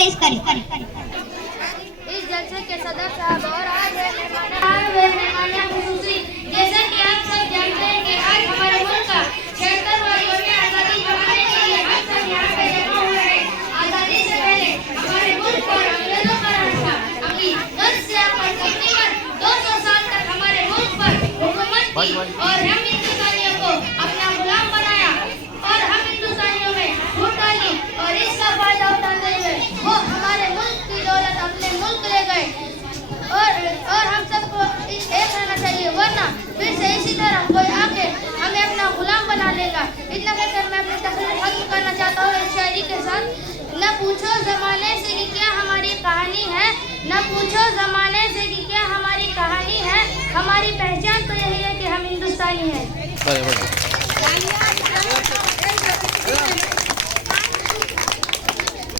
पेश करें। इस जलसे के सदर साहब और आज मेहमान खुसूसी, जैसा कि आप सब जानते हैं कि आज हमारे मुल्क का 76वां यौम आज़ादी मनाने के लिए हम सब यहाँ पे जमा हुए हैं। आज़ादी से पहले हमारे मुल्क पर अंग्रेजों का राज था। अभी 10 से तकरीबन 200 साल तक हमारे मुल्क पर हुकूमत की और हम हिंदुस्तानियों को अपना गुलाम बनाया और हम हिंदुस्तानियों में फूट डाली और इसका फायदा उठाते हुए वो हमारे मुल्क की दौलत अपने मुल्क ले गए। और हम सबको एक रहना चाहिए, वरना फिर से इसी तरह कोई आके हमें अपना गुलाम बना लेगा। इतना कहकर मैं अपनी तकरीर खत्म करना चाहता हूँ एक शायरी के साथ। न पूछो जमाने से कि क्या हमारी कहानी है, न पूछो जमाने से कि क्या हमारी कहानी है, हमारी पहचान तो यही है कि हम हिंदुस्तानी हैं।